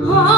Oh.